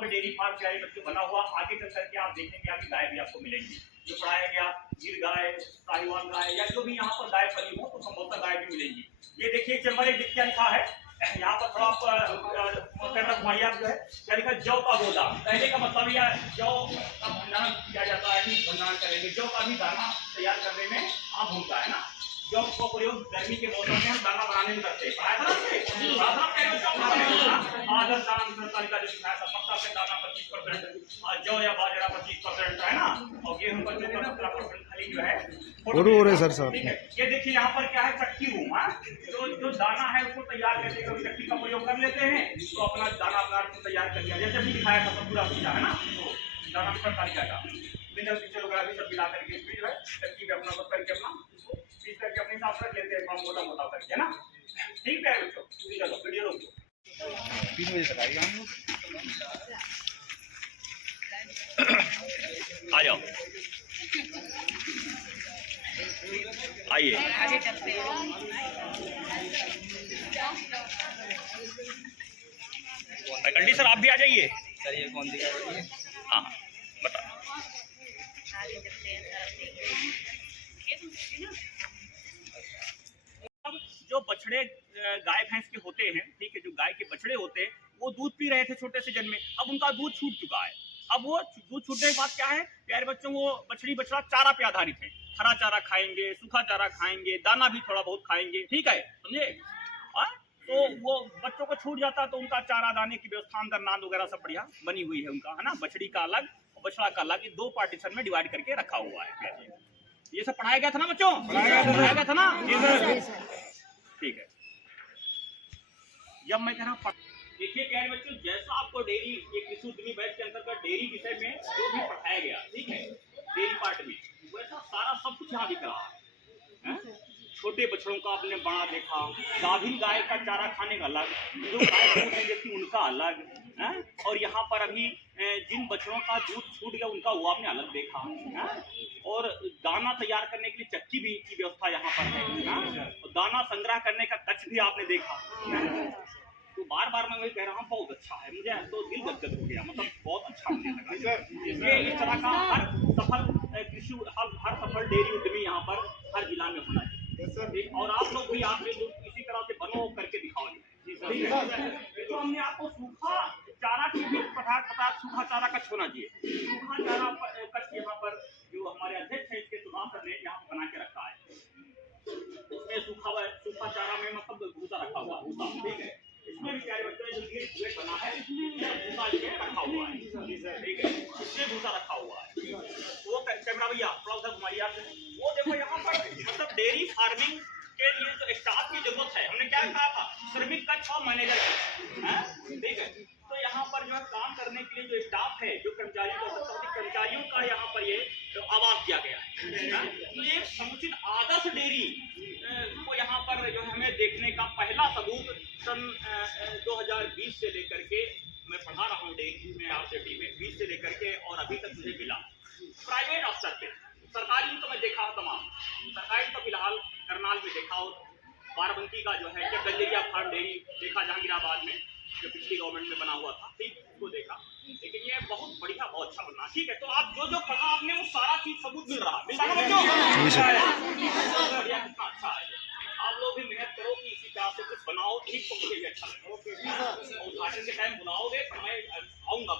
पे dairy farm प्यारे बच्चों बना हुआ। आगे चल करके आप देखेंगे आपकी गाय भी आपको मिलेगी, जो पढ़ाया गया गिर गाय, साहिवाल गाय या जो भी यहाँ पर गाय पली हो तो संभवतः गाय भी मिलेगी। ये देखिए चैम्बर एक क्या लिखा है यहाँ पर, थोड़ा घुमाइया जो है क्या लिखा है, जौ का गोदा। कहने का मतलब यह जौ का भंडारण किया जाता है, भंडारण करेंगे। जौ का भी दाना तैयार करने में आम भूमिका है ना। जौ का प्रयोग गर्मी के मौसम में हम दाना बनाने में करते हैं। आदर्श दाना का जो दिखाया था, मक्का से दाना 25%, जौ या बाजरा 25% है ना, और गेहूं का 17% खाली जो है सर साहब। ठीक है, ये देखिए यहाँ पर क्या है, चक्की रूम है। जो दाना है उसको तैयार करने के लिए चक्की का प्रयोग कर लेते हैं, तो अपना दाना अपना तैयार कर लिया। जैसे भी दिखाया था पूरा पूजा है ना, दाना पर तालिका का मिनरल पिक्चर वगैरह भी सब मिला करके इसमें जो है चक्की पे अपना करके अपना पीस करके अपने हिसाब से रख लेते हैं, मोटा मोटा करके, है ना। ठीक है बच्चों, चलो वीडियो रोक दो। 3 बजे तक आएगा हम लोग। आ जाओ, आइए। कंडी सर आप भी आ जाइए। सर ये कौन दिखा रही है? हाँ बता। जो बछड़े गाय भैंस के होते हैं, ठीक है, जो गाय के बछड़े होते हैं वो दूध पी रहे थे छोटे से जन्मे, अब उनका दूध छूट चुका है। अब वो दूध छूटने के बाद क्या है प्यारे बच्चों, वो बछड़ी बछड़ा चारा पे आधारित है। हरा चारा खाएंगे, सूखा चारा खाएंगे, दाना भी थोड़ा बहुत खाएंगे, ठीक है, समझे। तो वो बच्चों को छूट जाता है तो उनका चारा दाने की व्यवस्था अंदर नाद वगैरह सब बढ़िया बनी हुई है उनका, है ना। बछड़ी का अलग और बछड़ा का अलग, ये 2 पार्टीशन में डिवाइड करके रखा हुआ है। ये सब पढ़ाया गया था ना बच्चों, पढ़ाया गया था ना। ठीक है, जब मैं कह रहा हूँ देखिए प्यारे बच्चों, जैसा आपको डेयरी ये कृषि उद्यमी बैच के अंतर्गत डेयरी विषय में जो भी पढ़ाया गया, ठीक है, डेयरी पार्ट में, वैसा सारा सब कुछ यहाँ दिख रहा है। छोटे बछड़ों का आपने बड़ा देखा, गाभिन गाय का चारा खाने का अलग, जो गाय दूध नहीं देती उनका अलग है, और यहाँ पर अभी जिन बछड़ों का दूध छूट गया उनका वो आपने अलग देखा है। और दाना तैयार करने के लिए चक्की भी की व्यवस्था यहाँ पर है, और दाना संग्रह करने का कक्ष भी आपने देखा। तो बार बार मैं वही कह रहा हूँ, बहुत अच्छा है, मुझे तो दिल गदगद हो गया, मतलब बहुत अच्छा मुझे लगा। इसलिए इस तरह का हर सफल कृषि हर सफल डेयरी उद्यमी यहाँ पर हर जिला में होना चाहिए। और आप लोग भी आप इसी तरह से बनो करके दिखाओगे। तो हमने आपको सूखा चारा की भी पता सूखा चारा कच्छ होना चाहिए। सूखा चारा कच्छ यहाँ पर जो हमारे अध्यक्ष है इसके सुधाकर ने यहाँ बना के रखा है। इसमें सूखा चारा में मतलब भूसा रखा हुआ, भूसा, ठीक है। इसमें भी प्यारे बच्चों जो गेट बना है इसमें भूसा इसमें रखा हुआ है, ठीक है, इसमें भूसा रखा हुआ है। वो कैमरा भैया थोड़ा सा घुमाइए आप, वो देखो यहाँ पर मतलब डेयरी फार्मिंग के लिए जो स्टाफ की जरूरत है, हमने क्या कहा था, श्रमिक कक्ष और मैनेजर कक्ष, ठीक है। तो यहाँ पर जो है काम करने के लिए जो स्टाफ है, जो कर्मचारियों का यहाँ पर ये आवास दिया गया है। तो ये समुचित आदर्श डेयरी को यहाँ पर जो हमें देखने का पहला सबूत सन 2020 से लेकर के मैं पढ़ा रहा हूँ डेयरी में, आपसे में 20 से लेकर के और अभी तक मुझे मिला। प्राइवेट अफसर पे, सरकारी तो मैं देखा तमाम, सरकारी तो फिलहाल करनाल में देखा, और बाराबंकी का जो है गंजेरिया फार्म डेयरी देखा जहांगीराबाद में, जो पिछली गवर्नमेंट में बना हुआ था, ठीक, उसको देखा। लेकिन ये बहुत बढ़िया, बहुत अच्छा बना, ठीक है। तो आप जो पढ़ा आपने वो सारा चीज सबूत मिल रहा है अच्छा है। आप लोग भी मेहनत करो कि इसी तरह से कुछ बनाओ, ठीक, तो मुझे भी अच्छा लगेगा। उद्घाटन के टाइम बुलाओगे तो मैं आऊंगा।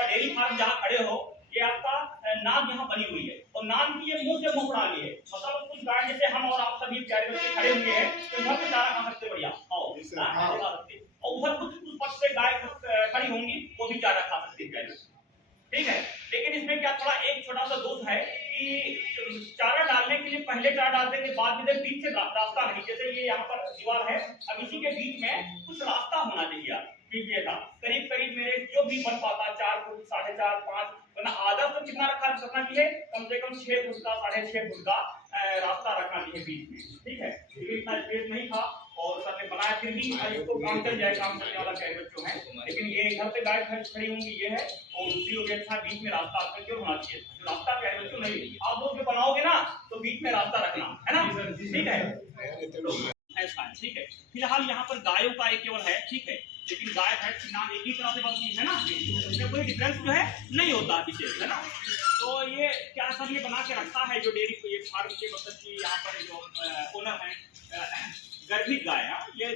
डेयरी फार्म जहाँ खड़े हो, ये आपका नाम यहाँ बनी हुई है, और नाम की ये मुंह से मुंह प्रणाली है। मतलब कुछ गाय जैसे हम और आप सभी प्यारे बच्चे खड़े हुए हैं, तो घर में चारा खा सकते, बढ़िया आओ खा सकते, और उधर कुछ पक्ष से गाय खड़ी होंगी वो भी चारा खा सकती है, ठीक है। लेकिन इसमें क्या थोड़ा एक छोटा सा दोष है कि चारा डालने के लिए पहले चारा डालने के बाद में बीच से रास्ता नहीं, जैसे ये यहाँ पर दीवार है, अब इसी के बीच में कुछ रास्ता होना चाहिए, ठीक है था। करीब करीब मेरे जो भी बन पाता 4 फुट, 4.5, 5, वरना आदर्श तो कितना रखना चाहिए, कम से कम 6 फुट का, 6.5 फुट का रास्ता रखना चाहिए बीच में, ठीक है। इतना स्पेस नहीं था और सर ने बनाया, फिर भी इसको काम चल जाए, काम करने वाला प्यारे बच्चों है। लेकिन ये इधर से गाय खड़ी होंगी ये है, और दूसरी हो गया था बीच में रास्ता आपका क्यों होना चाहिए, रास्ता प्यारे बच्चों नहीं, आप लोग जो बनाओगे ना तो बीच में रास्ता रखना है ना, ठीक है। ऐसा है, ठीक है। फिलहाल यहाँ पर गायों का एक केवल है, ठीक है, लेकिन गाय भैंस की नाम एक ही तरह से बनती है ना, इसमें कोई डिफरेंस जो है नहीं होता विशेष, है ना। तो ये क्या सब ये बना के रखा है जो डेयरी ये फार्म के मतलब कि यहाँ पर जो ओनर है गर्भित गाय, ये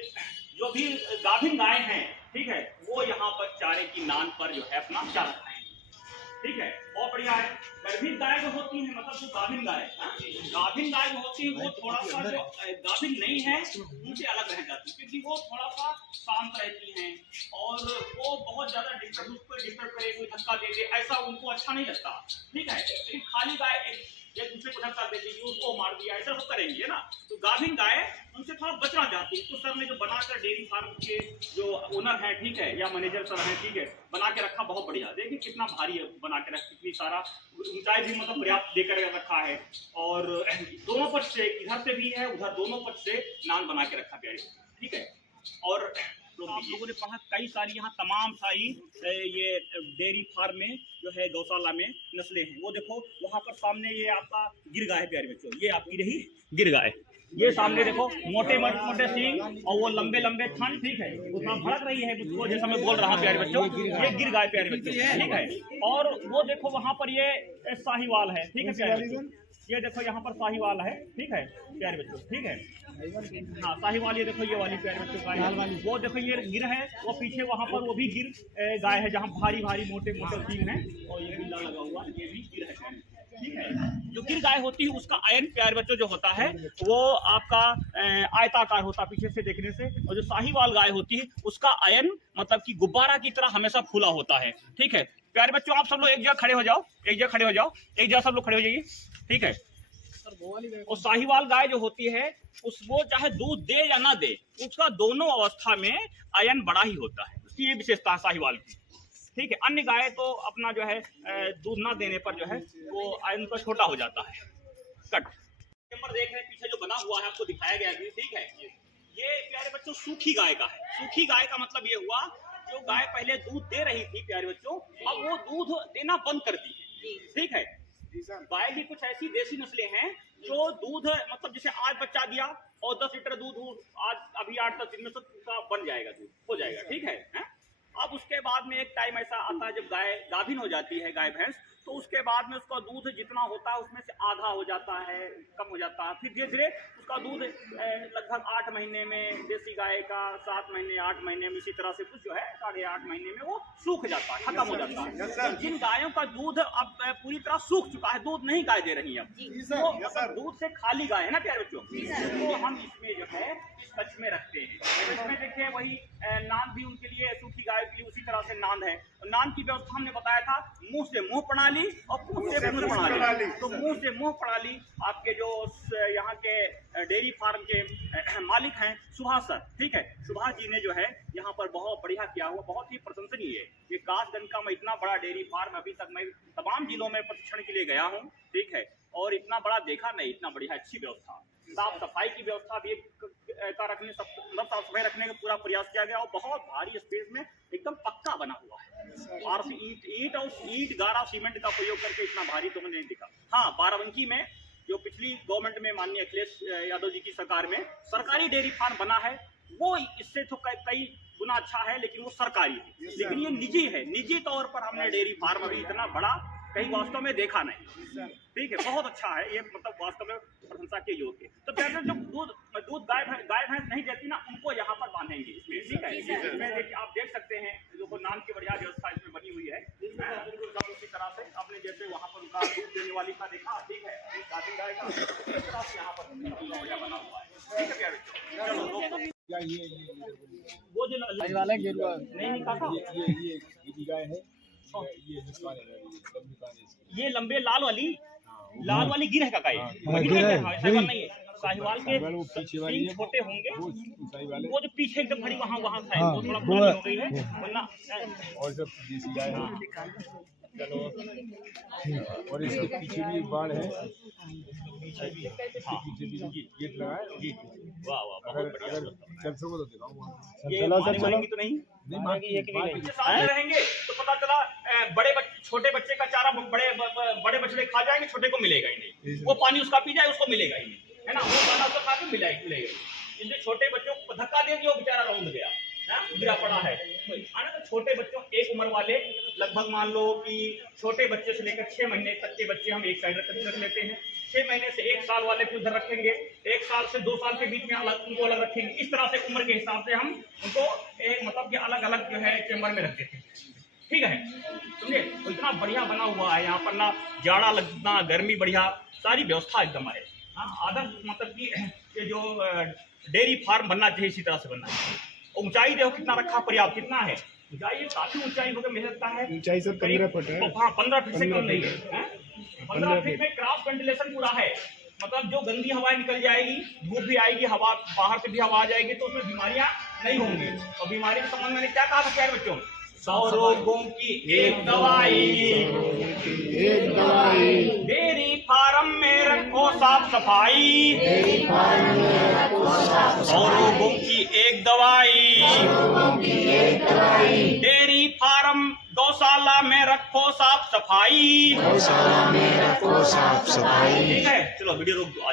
जो भी गाभिन गाय हैं, ठीक है, वो यहाँ पर चारे की नान पर जो है अपना चारा खाएंगे, ठीक है, बहुत बढ़िया है। गर्भित गाय जो होती है मतलब जो गाभिन गाय, गाभिन गाय जो होती है वो थोड़ा सा जो गाभिन नहीं है उनसे अलग रह जाती है, क्योंकि वो थोड़ा सा शांत रहती हैं और वो बहुत ज्यादा डिस्टर्ब करे, कोई धक्का दे दे ऐसा उनको अच्छा नहीं लगता, ठीक है। लेकिन खाली गाय एक दूसरे को धक्का दे देगी, उसको मार दिया, ऐसा वो करेंगे, है ना। तो गाभिन गाय उनसे थोड़ा बचना चाहती है। तो सर ने जो बनाकर डेयरी फार्म के जो ओनर है, ठीक है, या मैनेजर सर है, ठीक है, बना के रखा, बहुत बढ़िया। देखिए कितना भारी है बना के रखा, कितनी सारा ऊंचाई भी मतलब पर्याप्त देकर रखा है और दोनों पक्ष से, इधर से भी है उधर, दोनों पक्ष से नान बना के रखा प्यारे, ठीक है। और आप लोगों ने कहा कई सारी यहाँ तमाम सारी ये डेयरी फार्म में जो है गौशाला में नस्लें हैं। वो देखो वहाँ पर सामने ये आपका गिर गाय है प्यारे बच्चों, ये आपकी रही गिर गाय। ये सामने देखो मोटे मोटे सींग और वो लंबे लंबे थन, ठीक है, उतना भड़क रही है उसको, जैसा मैं बोल रहा हूँ प्यारे बच्चों, ये गिर गाय प्यारे बच्चों, ठीक है। और वो देखो वहाँ पर ये साहिवाल है, ठीक है प्यारे बच्चों, ये देखो यहाँ पर साहिवाल है, ठीक है प्यारे बच्चों, ठीक है। हाँ साहिवाल, ये देखो ये वाली प्यारे बच्चों गाय, वो देखो ये गिर है, वो पीछे वहाँ पर वो भी गिर गाय है जहाँ भारी भारी मोटे मोटे सींग है और ये बिल्ला लगा हुआ, ये भी गिर है, ठीक है। जो गिर गाय होती है उसका आयन प्यारे बच्चों जो होता है वो आपका आयताकार होता है पीछे से देखने से, और जो साहिवाल गाय होती है उसका आयन मतलब कि गुब्बारा की तरह हमेशा फूला होता है, ठीक है प्यारे बच्चों। आप सब लोग एक जगह खड़े हो जाओ, एक जगह खड़े हो जाओ, एक जगह सब लोग खड़े हो जाइए, ठीक है। और साहिवाल गाय जो होती है वो चाहे दूध दे या ना दे, उसका दोनों अवस्था में आयन बड़ा ही होता है, उसकी ये विशेषता है साहिवाल की, ठीक है। अन्य गाय तो अपना जो है दूध ना देने पर जो है वो आयन का छोटा हो जाता है। कट नंबर देख रहे हैं पीछे जो बना हुआ है आपको दिखाया गया है, ठीक है। ये प्यारे बच्चों सूखी गाय का है। सूखी गाय का मतलब ये हुआ जो गाय पहले दूध दे रही थी प्यारे बच्चों, अब वो दूध देना बंद कर दी है, ठीक है। गाय भी कुछ ऐसी देसी नस्लें हैं जो दूध मतलब जैसे आज बच्चा दिया और 10 लीटर दूध आज अभी 8-10 दिन में सबका बन जाएगा, दूध हो जाएगा, ठीक है। अब उसके बाद में एक टाइम ऐसा आता है जब गाय गाभिन हो जाती है गाय भैंस, तो उसके बाद में उसका दूध जितना होता है उसमें से आधा हो जाता है, कम हो जाता है, फिर धीरे धीरे उसका दूध लगभग 8 महीने में, देसी गाय का 7 महीने 8 महीने में, इसी तरह से कुछ जो है 8.5 महीने में वो सूख जाता है, खत्म हो जाता है। तो जिन गायों का दूध अब पूरी तरह सूख चुका है, दूध नहीं गाय दे रही है अब, तो दूध से खाली गाय है ना प्यारे बच्चों, तो हम इसमें जो है इस कक्ष में रखते हैं। इसमें देखिए वही नान भी उनके लिए, सूखी गाय के लिए उसी तरह से नान है। नान की व्यवस्था हमने बताया था, मुंह से मुंह प्रणाली और पूंछ से पूंछ प्रणाली। तो मुंह से मुंह प्रणाली आपके जो यहाँ के डेयरी फार्म के मालिक हैं सुभाष सर, ठीक है, सुभाष जी ने जो है यहाँ पर बहुत बढ़िया किया हुआ, बहुत ही प्रशंसनीय है। ये कासगंज का मैं इतना बड़ा डेयरी फार्म अभी तक मैं तमाम जिलों में प्रशिक्षण के लिए गया हूँ, ठीक है, और इतना बड़ा देखा नहीं, इतना बढ़िया अच्छी व्यवस्था, साफ सफाई की व्यवस्था भी का रखने, सब साफ सफाई रखने का पूरा प्रयास किया गया और बहुत भारी स्पेस में एकदम पक्का बना हुआ है। और ईट गारा सीमेंट का प्रयोग करके इतना भारी तो मैंने नहीं दिखा। हाँ, बाराबंकी में जो पिछली गवर्नमेंट में माननीय अखिलेश यादव जी की सरकार में सरकारी डेयरी फार्म बना है, वो इससे तो कई गुना अच्छा है, लेकिन वो सरकारी है, लेकिन ये निजी है। निजी तौर पर हमने डेयरी फार्म अभी इतना बड़ा कहीं वास्तव में देखा नहीं, ठीक है, बहुत अच्छा है ये, मतलब वास्तव में प्रशंसा के योग्य। तो पहले जो दूध गाय भैंस नहीं देती ना, उनको यहाँ पर बांधेंगे इसमें, ठीक है। इसमें आप देख सकते हैं जो नान की बढ़िया व्यवस्था इसमें बनी हुई है, उसी तरह से आपने जैसे वहाँ पर उनका दूध देने वाली का देखा, ठीक है, गाय का इस तरह से यहाँ पर बढ़िया बना हुआ है, ठीक है प्यारे। चलो वो जो नहीं कहा गाय है, ये लंबे लाल वाली गिर है का गाय, साहिवाल नहीं है। साहिवाल के सींग छोटे होंगे, वो जो पीछे एकदम खड़ी वहाँ है, वो थोड़ा पुरानी हो गई है, वरना और सब देसी गाय है। चलो, और इसके पीछे भी एक बाढ़ है, पीछे भी गेट लगा है। वाह वाह, अगर चल सको तो दिखाऊंगा। ये मारेंगी तो नहीं रहेंगे तो पता चला छोटे बच्चे का चारा बड़े बछड़े खा जाएंगे, छोटे को मिलेगा ही नहीं, वो पानी उसका पी जाए उसको मिलेगा ही नहीं, है ना, वो दाना उसको खा के मिलेगा। इसलिए छोटे बच्चों को धक्का दे दिया, वो बेचारा राउंड गया, गिरा पड़ा है। तो छोटे बच्चों एक उम्र वाले लगभग मान लो कि छोटे बच्चे से लेकर 6 महीने तक के बच्चे हम एक साइड रख लेते हैं, 6 महीने से 1 साल वाले को उधर रखेंगे, 1 साल से 2 साल के बीच में अलग उनको अलग रखेंगे। इस तरह से उम्र के हिसाब से हम उनको एक मतलब कि अलग अलग जो है चेम्बर में रख देते हैं, ठीक है, समझे। तो इतना बढ़िया बना हुआ है यहाँ पर, ना जाड़ा लगना गर्मी बढ़िया, सारी व्यवस्था एकदम है। आदर्श मतलब कि ये जो डेयरी फार्म बनना चाहिए इसी तरह से बनना चाहिए। ऊंचाई देखो कितना रखा, पर्याप्त कितना है ऊंचाई, काफी ऊंचाई होकर मुझे लगता है ऊंचाई सर 15 फुट है। हाँ 15 फीट से कम नहीं है, 15 फीट में क्रॉस वेंटिलेशन पूरा है, मतलब जो गंदी हवाएं निकल जाएगी, धूप भी आएगी, हवा बाहर से भी हवा आ जाएगी, तो उसमें बीमारियां नहीं होंगी। और बीमारी के संबंध में क्या कहा था प्यारे बच्चों, 100 रोगों की एक दवाई, डेयरी फार्म में रखो साफ सफाई, 100 रोगों की एक दवाई, डेयरी फार्म गौशाला में रखो साफ सफाई, ठीक है। चलो वीडियो रोक दो, आ जाओ।